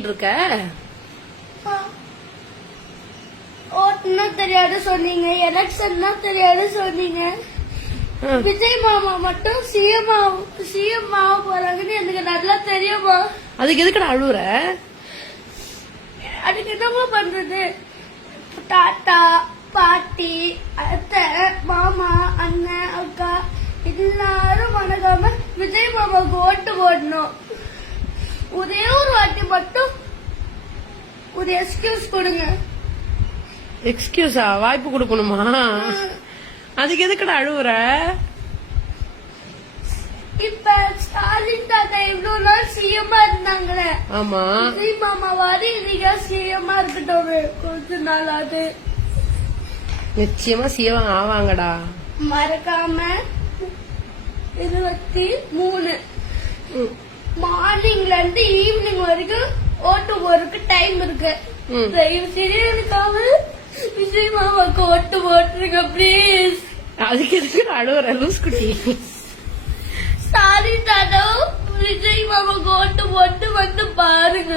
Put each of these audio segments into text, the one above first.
இருக்க ஓட்டுனா தெரியாது சொன்னீங்க, எலெக்ஷன்னா தெரியாது சொன்னீங்க. விஜய் மாமா மட்டும் சிஎம் ஆக போறாங்கன்னு எனக்கு நல்லா தெரியுமா? அதுக்கு எதுக்கடா அழுவுற? அதுக்கு என்னமா பண்றது? தாத்தா பாட்டி அத்தை மாமா அண்ணன் அக்கா எல்லாரும் வணங்காம விஜய் மாமாவுக்கு ஓட்டு போடணும். ஒரே ஒரு வாட்டி மட்டும் ஒரு எக்ஸ்கியூஸ் கொடுங்க. எக்ஸ்கியூஸா? வாய்ப்பு கொடுக்கணுமா? அதுக்கு எதுக்கடா அழுவுற? இப்ப ஸ்டாலின் தாத்தா இவ்வளவு நாள் சிஎம்மா இருந்தாங்களே, ஆமா, விஜய் மாமா வாரி இன்னைக்கு சிஎம்மா இருக்கட்டும் கொஞ்ச நாளாது. நிச்சயமா சிஎம் ஆவாங்கடா. மறக்காம 23 மார்னிங்ல இருந்து ஈவினிங் வரைக்கும் ஓட்டு போறதுக்கு டைம் இருக்கு. தயவு செய்து எனக்காக விஜய் மாமாவுக்கு ஓட்டு போட்டுருங்க ப்ளீஸ். அதுக்கு எதுக்கு அழுவுற லூஸ் குட்டி? ஸ்டாலின் தாத்தா விஜய் மாமாவுக்கு ஓட்டு போட்டு வந்து பாருங்க.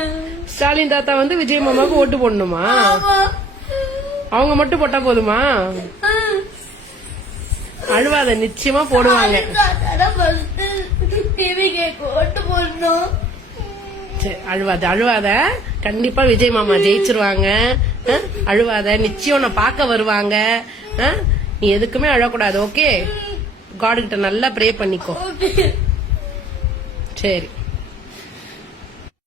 ஸ்டாலின் தாத்தா வந்து விஜய் மாமாவுக்கு ஓட்டு போடணுமா? ஆமா. அவங்க மட்டும் போட்டா போதுமா? அழுவாத, நிச்சயமா போடுவாங்க. ஓட்டு போடணும். அழுவாத, கண்டிப்பா விஜய் மாமா ஜெயிச்சிருவாங்க. அழுவாத, நிச்சயம் நான் பார்க்க வருவாங்க. நீ எதுக்குமே அழக்கூடாது. ஓகே, காட் கிட்ட நல்லா ப்ரே பண்ணிக்கோ. சரி.